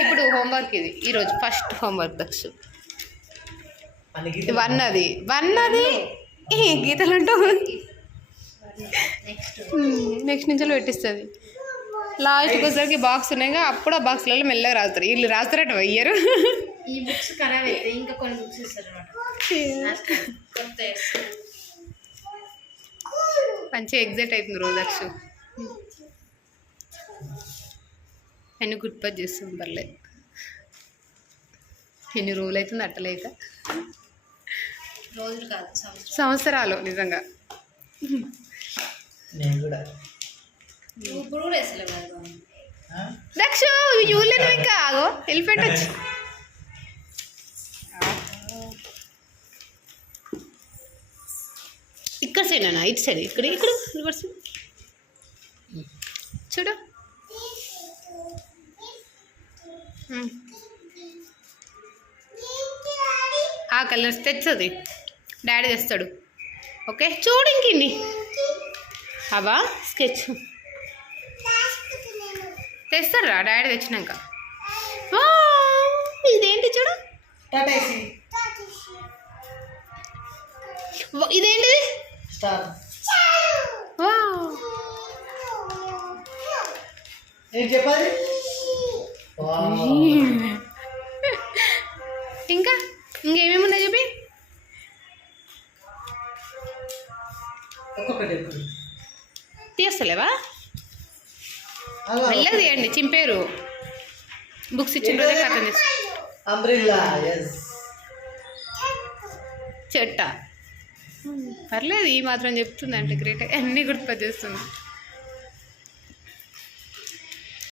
ఇప్పుడు హోంవర్క్ ఇది ఈరోజు ఫస్ట్ హోంవర్క్ దక్షు వన్నది గీతలు ఉంటావు నెక్స్ట్ నుంచి పెట్టిస్తుంది లాస్ట్కి వచ్చేసరికి బాక్స్ ఉన్నాయిగా అప్పుడు ఆ బాక్స్లలో మెల్లగా రాస్తారు వీళ్ళు రాస్తారట వెయ్యరు ఈ బుక్స్ ఖరాబ్ అయితే ఇంకా కొన్ని బుక్స్ ఇస్తారు మంచిగా ఎగ్జైట్ అవుతుంది రోజు దక్షు అన్ని గుర్తుపట్టి చేస్తాం పర్లేదు ఎన్ని రోజులు అవుతుంది అట్టలైతే రోజులు కాదు సంవత్సరాలు నిజంగా ఇప్పుడు కూడా వేసలేవు దక్షు చూడలేను ఇంకా ఆగో వెళ్ళిపెట్టచ్చు ఇక్కడ సైడ్ అన్న ఇటు సైడ్ ఇక్కడ రివర్స్ చూడు ఆ కలర్స్ తెచ్చది డాడీ తెస్తాడు ఓకే చూడు ఇంకిన్ని అవా స్కెచ్ తెస్తారా డాడీ తెచ్చినాక ఇదేంటి చూడు ఇదేంటిది చెప్పాలి ఇంకా ఇంకేమేమి ఉన్నాయి చెప్పి తీస్తలేవా మెల్లగా తీయండి చింపేరు బుక్స్ ఇచ్చిన రోజే కథ చెట్ట పర్లేదు ఈ మాత్రం చెప్తుంది అంటే గ్రేట్ అన్నీ గుర్తుపట్టేస్తుంది